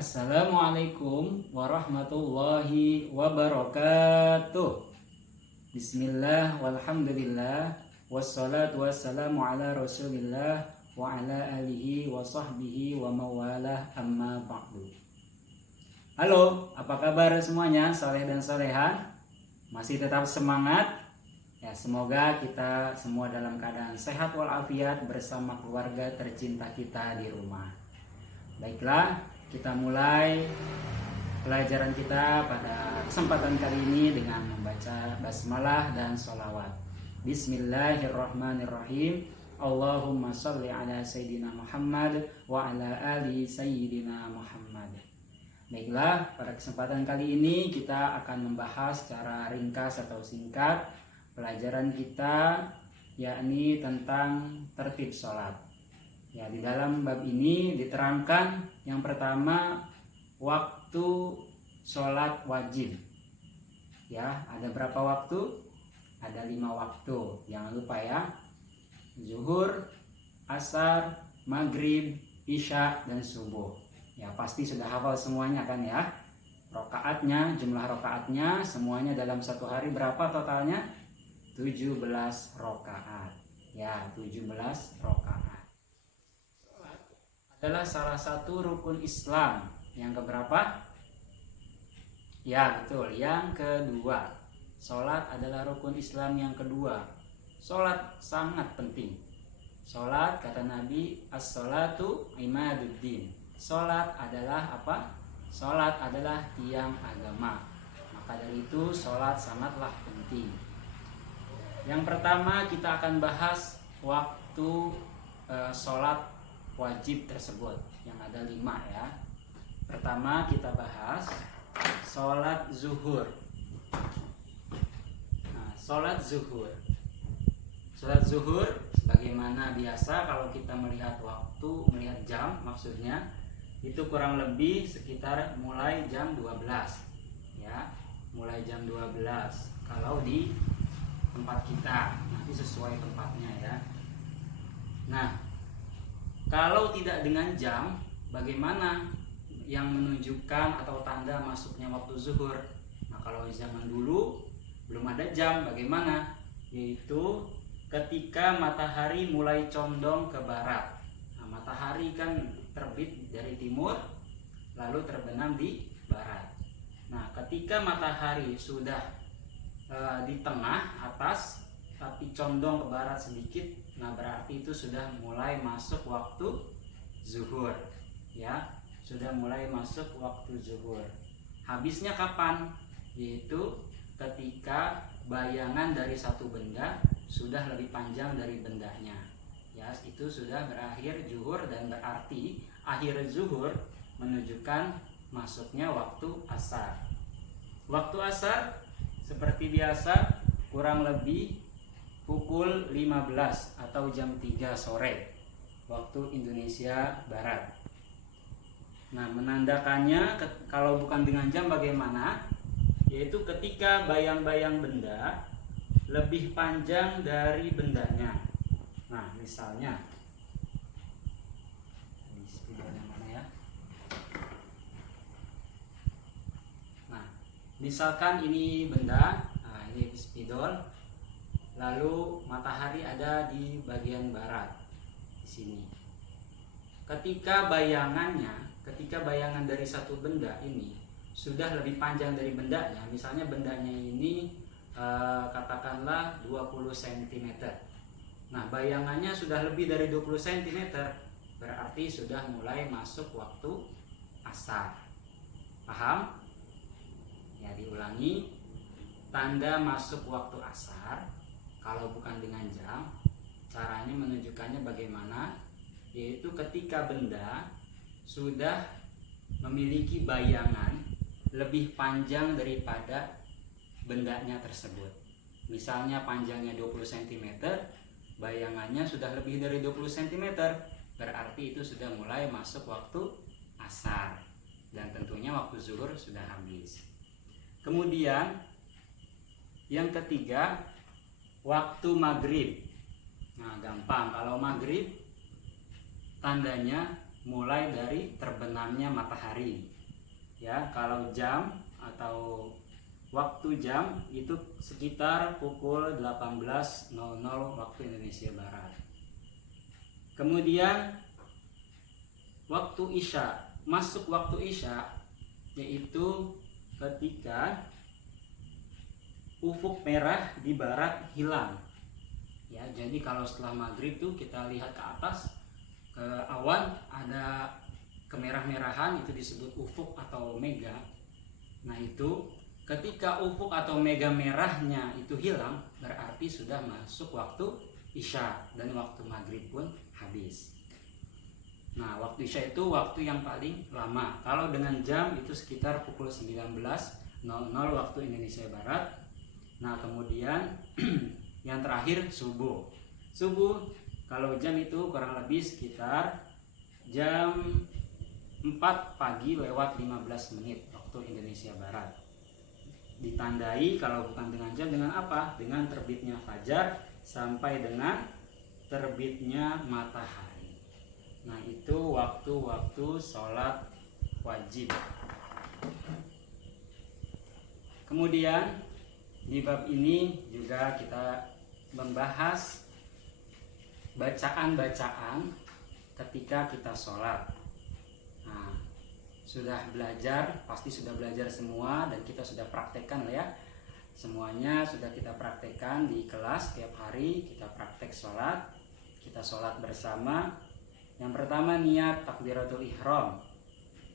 Assalamualaikum warahmatullahi wabarakatuh. Bismillah walhamdulillah wassalatu wassalamu ala rasulillah wa ala alihi wa sahbihi wa mawalah amma ba'du. Halo, apa kabar semuanya? Saleh dan soleha? Masih tetap semangat? Ya, semoga kita semua dalam keadaan sehat walafiat bersama keluarga tercinta kita di rumah. Baiklah, kita mulai pelajaran kita pada kesempatan kali ini dengan membaca basmalah dan sholawat. Bismillahirrahmanirrahim. Allahumma sholli ala sayyidina Muhammad wa ala ali sayyidina Muhammad. Baiklah, pada kesempatan kali ini kita akan membahas secara ringkas atau singkat pelajaran kita, yakni tentang tertib sholat. Ya, di dalam bab ini diterangkan yang pertama waktu sholat wajib. Ya, ada berapa waktu? Ada 5 waktu. Jangan lupa ya. Zuhur, asar, maghrib, isya, dan subuh. Ya, pasti sudah hafal semuanya kan ya. Rokaatnya, jumlah rokaatnya semuanya dalam satu hari berapa totalnya? 17 rokaat. Ya, 17 rokaat. Adalah salah satu rukun Islam yang keberapa? Ya, betul, yang kedua. Sholat adalah rukun Islam yang kedua. Sholat sangat penting. Sholat, kata Nabi, as-sholatu imaduddin. Sholat adalah apa? Sholat adalah tiang agama. Maka dari itu sholat sangatlah penting. Yang pertama kita akan bahas waktu sholat wajib tersebut, yang ada 5 ya. Pertama kita bahas sholat zuhur. Nah, sholat zuhur. Sholat zuhur sebagaimana biasa kalau kita melihat waktu, melihat jam maksudnya, itu kurang lebih sekitar mulai jam 12 ya, mulai jam 12 kalau di tempat kita, nanti sesuai tempatnya ya. Nah, kalau tidak dengan jam, bagaimana yang menunjukkan atau tanda masuknya waktu zuhur? Nah, kalau zaman dulu belum ada jam, bagaimana? Yaitu ketika matahari mulai condong ke barat. Nah, matahari kan terbit dari timur, lalu terbenam di barat. Nah, ketika matahari sudah di tengah atas, tapi condong ke barat sedikit, nah berarti itu sudah mulai masuk waktu zuhur ya, sudah mulai masuk waktu zuhur. Habisnya kapan? Yaitu ketika bayangan dari satu benda sudah lebih panjang dari bendanya ya, itu sudah berakhir zuhur, dan berarti akhir zuhur menunjukkan masuknya waktu asar. Waktu asar seperti biasa kurang lebih pukul 15 atau jam 3 sore waktu Indonesia Barat. Nah, menandakannya kalau bukan dengan jam bagaimana? Yaitu ketika bayang-bayang benda lebih panjang dari bendanya. Nah, misalnya ini spidolnya mana ya? Nah, misalkan ini benda, nah ini spidol. Lalu matahari ada di bagian barat di sini. Ketika bayangan dari satu benda ini sudah lebih panjang dari bendanya, misalnya bendanya ini katakanlah 20 cm. Nah, bayangannya sudah lebih dari 20 cm, berarti sudah mulai masuk waktu asar. Paham? Ya, diulangi. Tanda masuk waktu asar kalau bukan dengan jam, caranya menunjukkannya bagaimana? Yaitu ketika benda sudah memiliki bayangan lebih panjang daripada bendanya tersebut. Misalnya panjangnya 20 cm, bayangannya sudah lebih dari 20 cm, berarti itu sudah mulai masuk waktu asar, dan tentunya waktu zuhur sudah habis. Kemudian yang ketiga, waktu maghrib. Nah, gampang, kalau maghrib tandanya mulai dari terbenamnya matahari. Ya, kalau jam atau waktu jam itu sekitar pukul 18.00 waktu Indonesia Barat. Kemudian waktu Isya, masuk waktu Isya yaitu ketika ufuk merah di barat hilang. Ya, jadi kalau setelah maghrib tuh kita lihat ke atas, ke awan ada kemerah-merahan, itu disebut ufuk atau mega. Nah, itu ketika ufuk atau mega merahnya itu hilang, berarti sudah masuk waktu Isya dan waktu maghrib pun habis. Nah, waktu Isya itu waktu yang paling lama. Kalau dengan jam itu sekitar pukul 19.00 waktu Indonesia Barat. Nah, kemudian yang terakhir subuh. Subuh kalau jam itu kurang lebih sekitar jam 4 pagi lewat 15 menit waktu Indonesia Barat. Ditandai kalau bukan dengan jam, dengan apa? Dengan terbitnya fajar sampai dengan terbitnya matahari. Nah, itu waktu-waktu sholat wajib. Kemudian di bab ini juga kita membahas bacaan-bacaan ketika kita sholat. Nah, sudah belajar, pasti sudah belajar semua, dan kita sudah praktekkan ya. Semuanya sudah kita praktekkan di kelas tiap hari. Kita praktek sholat, kita sholat bersama. Yang pertama niat takbiratul ihram.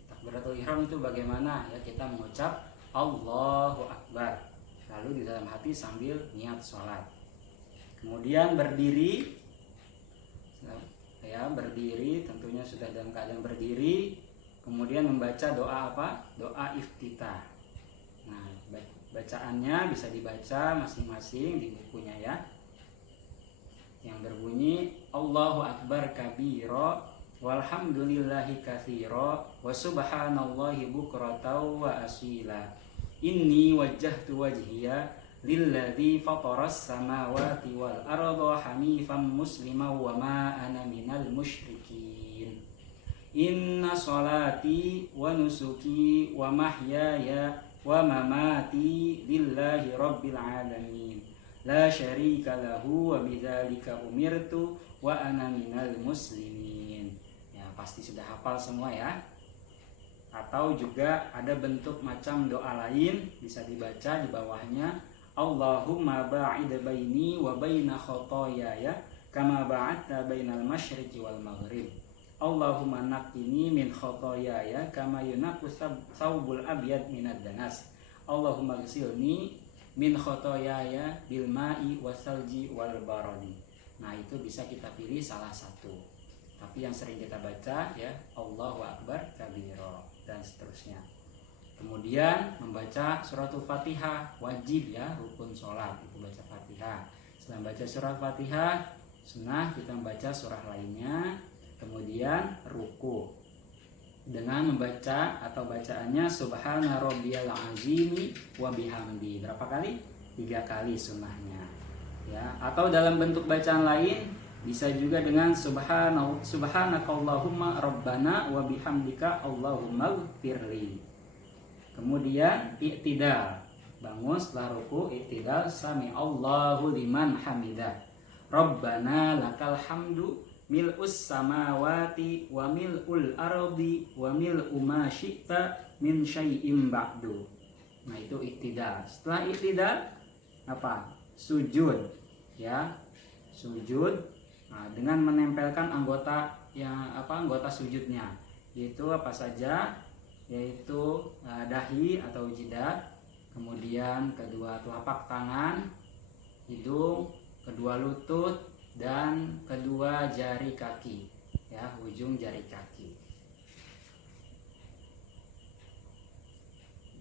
Takbiratul ihram itu bagaimana ya? Kita mengucap Allahu Akbar, lalu di dalam hati sambil niat sholat. Kemudian berdiri, ya berdiri, tentunya sudah dalam keadaan berdiri. Kemudian membaca doa apa? Doa iftitah. Nah, bacaannya bisa dibaca masing-masing di bukunya ya. Yang berbunyi Allahu Akbar kabira walhamdulillahi katsira wa subhanallahi bukratan wa asila. Inni wajjahtu wajhiya lilladzi fataras samawati wal arda hanifan musliman wa ma ana minal musyrikin. Inna sholati wa nusuki wa mahyaya wa mamati lillahi rabbil alamin. La syarika lahu wa bidzalika umirtu wa ana minal muslimin. Ya, pasti sudah hafal semua ya. Atau juga ada bentuk macam doa lain, bisa dibaca di bawahnya Allahumma ba'id baini wa baina khotoyaya kama ba'adta bainal masyriqi wal maghrib. Allahumma naqqini min khotoyaya kama yunaqqu thawbul abyad minad danas. Allahumma ghsilni min khotoyaya bil ma'i wasalji wal baradi. Nah, itu bisa kita pilih salah satu. Tapi yang sering kita baca ya Allahu Akbar kabira dan seterusnya. Kemudian membaca suratul Fatihah, wajib ya, rukun sholat itu baca Fatihah. Setelah baca surat Fatihah, sunnah kita membaca surah lainnya. Kemudian ruku dengan membaca atau bacaannya Subhana rabbiyal azimi wa bihamdi. Berapa kali? 3 kali sunnahnya ya. Atau dalam bentuk bacaan lain bisa juga dengan subhanakallahumma rabbana wa bihamdika allahumma ighfirli. Kemudian i'tidal, bangun setelah ruku, i'tidal sami Allahu liman hamidah. Rabbana lakal hamdu mil'us samawati wa mil'ul ardi wa mil'u ma syi'ta min syai'im ba'du. Nah, itu i'tidal. Setelah i'tidal apa? Sujud ya. Sujud dengan menempelkan anggota anggota sujudnya. Yaitu apa saja? Yaitu dahi atau jidat, kemudian kedua telapak tangan, hidung, kedua lutut, dan kedua jari kaki ya, ujung jari kaki.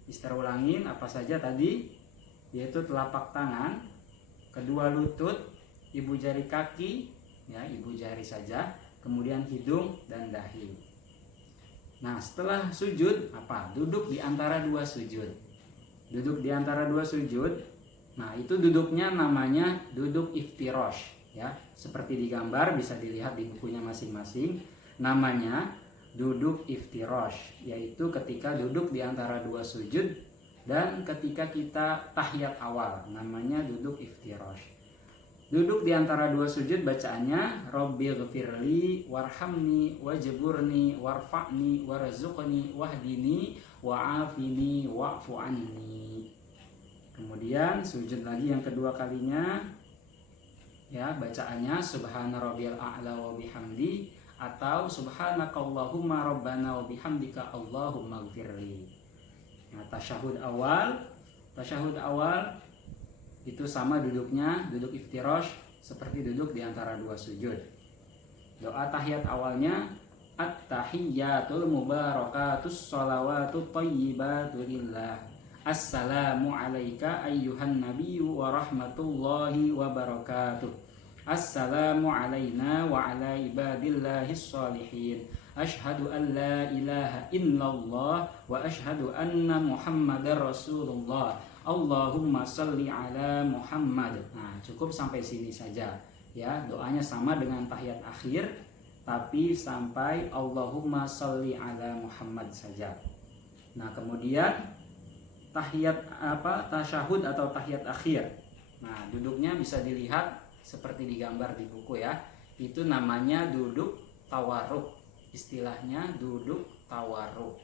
Bisa ulangin apa saja tadi, yaitu telapak tangan, kedua lutut, ibu jari kaki ya, ibu jari saja, kemudian hidung dan dahi. Nah, setelah sujud apa? Duduk di antara dua sujud. Duduk di antara dua sujud. Nah, itu duduknya namanya duduk iftirosh ya, seperti di gambar, bisa dilihat di bukunya masing-masing. Namanya duduk iftirash, yaitu ketika duduk di antara dua sujud dan ketika kita tahiyat awal, namanya duduk iftirash. Duduk di antara dua sujud bacaannya Rabbighfirli warhamni wajburni warfa'ni warzuqni wahdini wa'afini wa'fu anni. Kemudian sujud lagi yang kedua kalinya, ya, bacaannya subhana rabbiyal a'la wa bihamdi atau subhanakallahumma rabbana wa bihamdika allahumma ighfirli. Nah, tasyahud awal itu sama duduknya, duduk iftirash seperti duduk di antara dua sujud. Doa tahiyat awalnya at-tahiyyatul mubarakatus shalawatut thayyibatu lillah. Assalamu alayka ayyuhan nabiyyu wa rahmatullahi wa barakatuh. Assalamu alayna wa ala ibadillahis shalihin. Ashhadu an la ilaha illallah wa ashhadu anna muhammadar rasulullah. Allahumma salli ala Muhammad. Nah, cukup sampai sini saja. Ya, doanya sama dengan tahiyat akhir, tapi sampai Allahumma salli ala Muhammad saja. Nah, kemudian tasyahud atau tahiyat akhir. Nah, duduknya bisa dilihat seperti digambar di buku ya. Itu namanya duduk tawarruk. Istilahnya duduk tawarruk.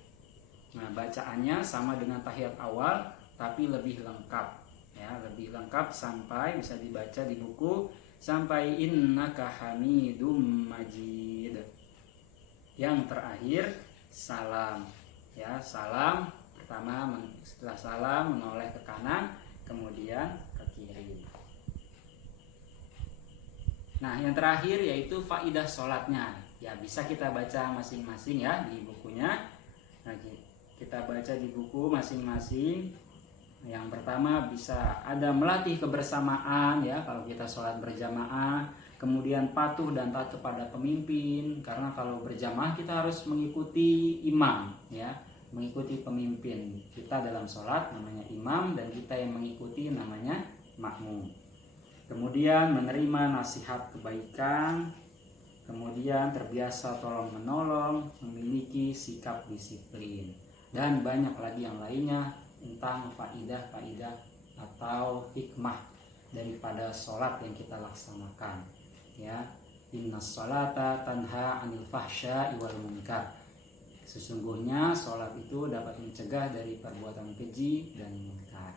Nah, bacaannya sama dengan tahiyat awal, tapi lebih lengkap, ya, lebih lengkap sampai bisa dibaca di buku sampai innaka hamidum majid. Yang terakhir salam, ya, salam pertama setelah salam menoleh ke kanan, kemudian ke kiri. Nah, yang terakhir yaitu faidah sholatnya, ya, bisa kita baca masing-masing ya di bukunya. Nah, kita baca di buku masing-masing. Yang pertama bisa ada melatih kebersamaan, ya, kalau kita sholat berjamaah. Kemudian patuh dan taat kepada pemimpin, karena kalau berjamaah kita harus mengikuti imam, ya, mengikuti pemimpin. Kita dalam sholat namanya imam dan kita yang mengikuti namanya makmum. Kemudian menerima nasihat kebaikan. Kemudian terbiasa tolong menolong, memiliki sikap disiplin, dan banyak lagi yang lainnya tentang faidah-faidah atau hikmah daripada sholat yang kita laksanakan, ya. Innas sholata tanha anil fahsya'i wal munkar. Sesungguhnya sholat itu dapat mencegah dari perbuatan keji dan munkar.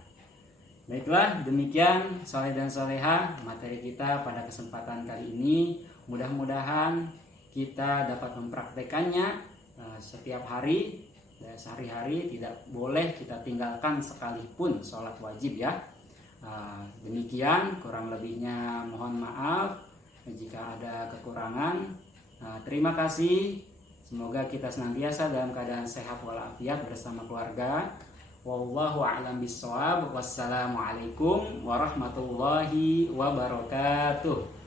Baiklah, demikian soleh dan soleha materi kita pada kesempatan kali ini. Mudah-mudahan kita dapat mempraktekannya setiap hari. Sehari-hari tidak boleh kita tinggalkan sekalipun sholat wajib, ya. Demikian, kurang lebihnya mohon maaf jika ada kekurangan. Terima kasih. Semoga kita senantiasa dalam keadaan sehat walafiat bersama keluarga. Wallahu a'lam bishawab. Wassalamualaikum warahmatullahi wabarakatuh.